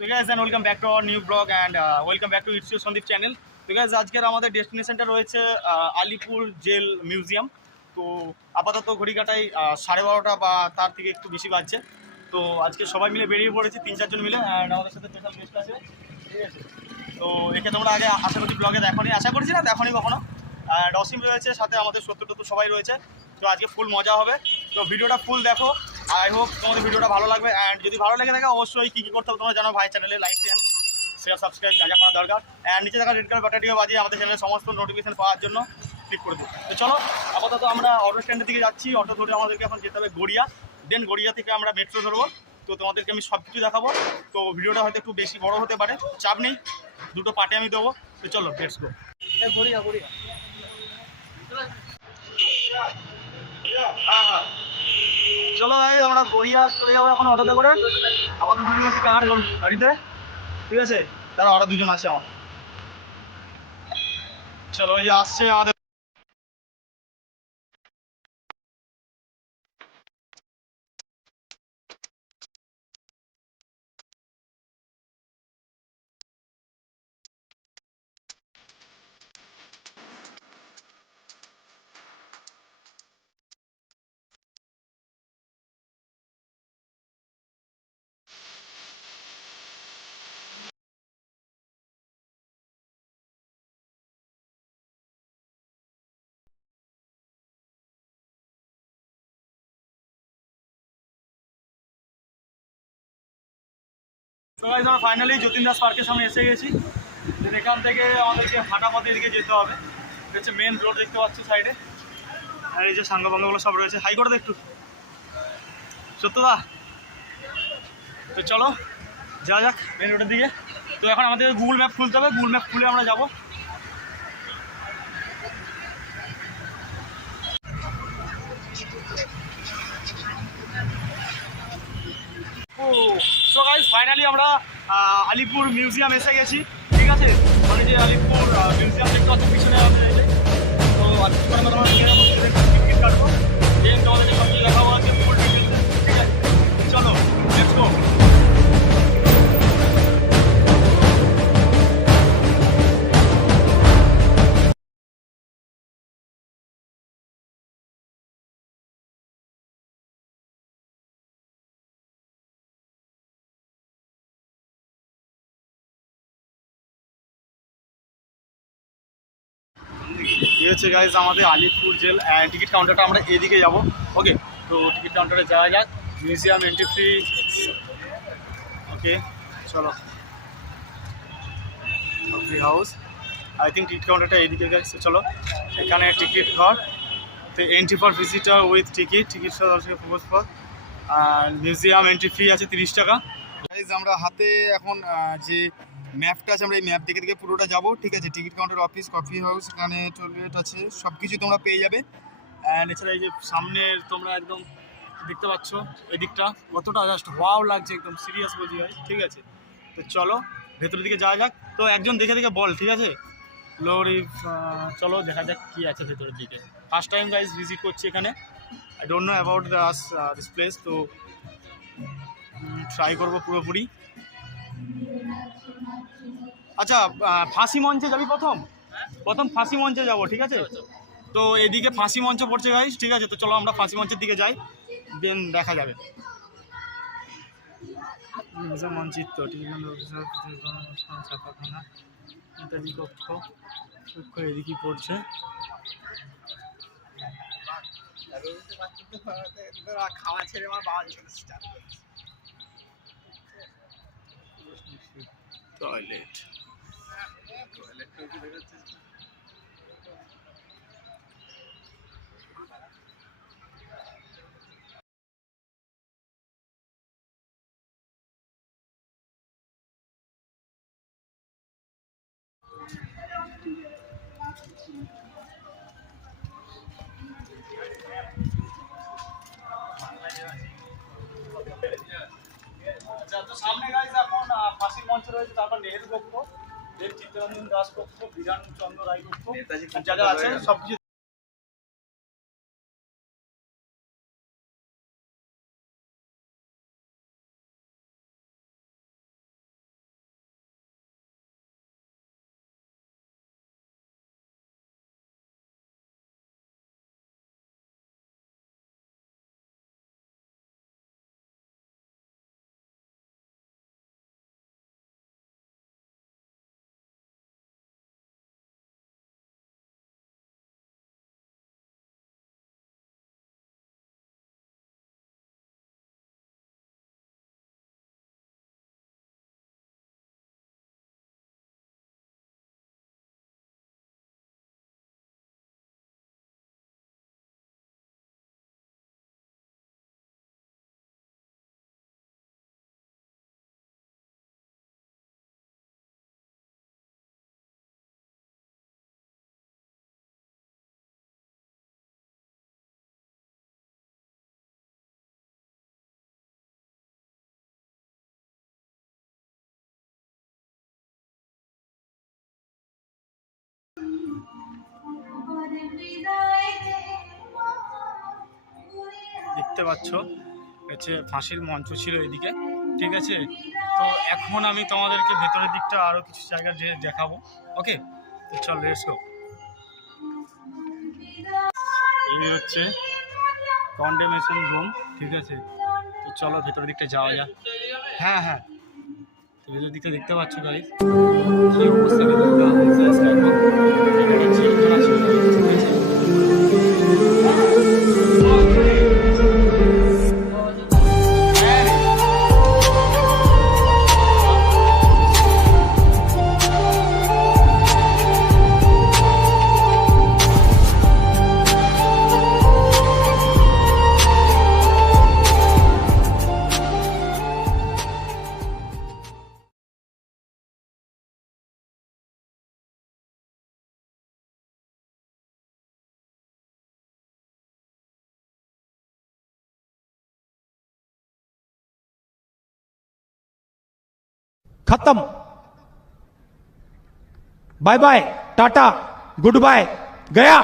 So guys, and welcome back to our new vlog and welcome back to It's Your Sandeep channel. তো guys, আজকের আমাদের ডেস্টিনেশনটা রয়েছে Alipur jail museum. তো আপাতত ঘড়ি কাটাই 12:30 বা তার থেকে একটু বেশি বাজছে। তো আজকে সবাই মিলে বেরিয়ে পড়েছি 3-4 জন মিলে, অ্যান্ড আমাদের সাথে স্পেশাল গেস্ট আছে, ঠিক আছে। তো একে তোমরা আগে আশা করছি ব্লগে দেখোনি, আশা করছি না দেখোনি কখনো। অ্যান্ড অসীম রয়েছে সাথে, আমাদের সত্যটা সবাই রয়েছে। তো আজকে ফুল মজা হবে, তো ভিডিওটা ফুল দেখো। আই হোপ তোমাদের ভিডিওটা ভালো লাগবে, অ্যান্ড যদি ভালো লেগে থাকে অবশ্যই কী করতে হবে তোমরা জানো ভাই, চ্যানেলে লাইক শেয়ার সাবস্ক্রাইব যা যা করা দরকার, অ্যান্ড নিচে থাকা রেড কালার বাটনটিও বাজিয়ে আমাদের চ্যানেলের সমস্ত নোটিফিকেশন পাওয়ার জন্য ক্লিক করে দিই। তো চলো, আপাতত আমরা অটো স্ট্যান্ডের দিকে যাচ্ছি। অটো ধরে আমাদেরকে এখন যেতে হবে গড়িয়া, দেন গড়িয়া থেকে আমরা মেট্রো ধরবো। তো তোমাদেরকে আমি সব কিছু দেখাবো। তো ভিডিওটা হয়তো একটু বেশি বড় হতে পারে, চাপ নেই, দুটো পার্টে আমি দেবো। তো চলো লেটস গো। গড়িয়া গড়িয়া চলো ভাই, আমরা গড়িয়া চলে যাবো এখন অটোতে করে। আমাদের দুজন হচ্ছে কার গাড়িতে, ঠিক আছে। তারা ওরা দুজন আছে আমার। চলো এই আসছে আমাদের। সবাই আমরা ফাইনালি যতীন দাস পার্কের সামনে এসে গেছি। এখান থেকে আমাদেরকে হাঁটা পথে এদিকে যেতে হবে। এটা হচ্ছে মেন রোড, দেখতে পাচ্ছি সাইডে। আর এই যে সাঙ্গবাঙ্গগুলো সব রয়েছে। হাই করে দে একটু সত্যদা। তো চলো যাওয়া যাক মেন রোডের দিকে। তো এখন আমাদের গুগল ম্যাপ খুলতে হবে, গুগল ম্যাপ খুলে আমরা যাবো। সো গাইস, ফাইনালি আমরা আলিপুর মিউজিয়াম এসে গেছি, ঠিক আছে। মানে যে আলিপুর মিউজিয়াম দেখতে পাচ্ছি পিছনে আমাদের এই যে। তো আলিপুর আমরা তোমার টিকিট কাটবো, দেন তোমাদেরকে সব কিছু দেখাবো আছে ফুল ডিটেলস, ঠিক আছে। চলো লেটস গো। এই হচ্ছে গাইজ আমাদের আলিপুর জেল টিকিট কাউন্টারটা, আমরা এদিকে যাব। ওকে, তো টিকিট কাউন্টারে যাওয়া যাক। মিউজিয়াম এন্ট্রি ফ্রি, ওকে চলো। Free house, I think ticket কাউন্টারটা এইদিকে গেছে। চলো, এখানে টিকিট ঘর। তো entry for visitor with ticket, ticket সহ দর্শকের প্রবেশ পথ। আর মিউজিয়াম এন্ট্রি ফি আছে 30 টাকা। গাইজ আমরা হাতে এখন যে ম্যাপটা আছে, আমরা এই ম্যাপ দেখে দেখে পুরোটা যাবো, ঠিক আছে। Ticket counter, office, coffee house, এখানে টয়লেট আছে, সব কিছু তোমরা পেয়ে যাবে। অ্যান্ড এছাড়া এই যে সামনের তোমরা একদম দেখতে পাচ্ছ এদিকটা কতটা জাস্ট ওয়াও লাগছে, একদম সিরিয়াস বলছি ভাই, ঠিক আছে। তো চলো ভেতরের দিকে যাওয়া যাক। তো একজন দেখে দেখে বল, ঠিক আছে। লোরি, চলো দেখা যাক কি আছে ভেতরের দিকে। ফার্স্ট টাইম গাইজ ভিজিট করছি এখানে, I don't know about this place. তো ট্রাই করবো পুরোপুরি। আচ্ছা, ফাঁসি মঞ্চে যাবি প্রথম প্রথম ফাঁসি মঞ্চে যাব, ঠিক আছে। তো এদিকে ফাঁসি মঞ্চ পড়ছে গাইজ, ঠিক আছে। তো চলো আমরা ফাঁসি মঞ্চের দিকে যাই, দেন দেখা যাবে। মানচিত্র, ছাপাখানা, নেতাজি কক্ষ, এদিকে পড়ছে। খাওয়া ছেড়ে আমার বাবা টয়লেট। সামনে গাইজ এখন ফাঁসির মঞ্চ রয়েছে, তারপর নেহেরু কক্ষ, দেন চিত্তরঞ্জন দাস কক্ষ, বিধান চন্দ্র রায় কক্ষ, যা যা আছে সবকিছু দেখতে পাচ্ছ হচ্ছে ফাঁসির মঞ্চ ছিল এদিকে, ঠিক আছে। তো এখন আমি তোমাদেরকে ভেতরের দিকটা আরও কিছু জায়গা যে দেখাবো। ওকে, তো চল লেটস গো। এই হচ্ছে কন্ডেমেশন রুম, ঠিক আছে। তো চলো ভেতরের দিকটা যাওয়া যাক। হ্যাঁ হ্যাঁ, তো ভেতরের দিকটা দেখতে পাচ্ছ গাইস, কি অবস্থা ভেতরটা। এটা জেলখানা ছিল, ঠিক আছে। खत्म। Bye bye, tata, good, गया।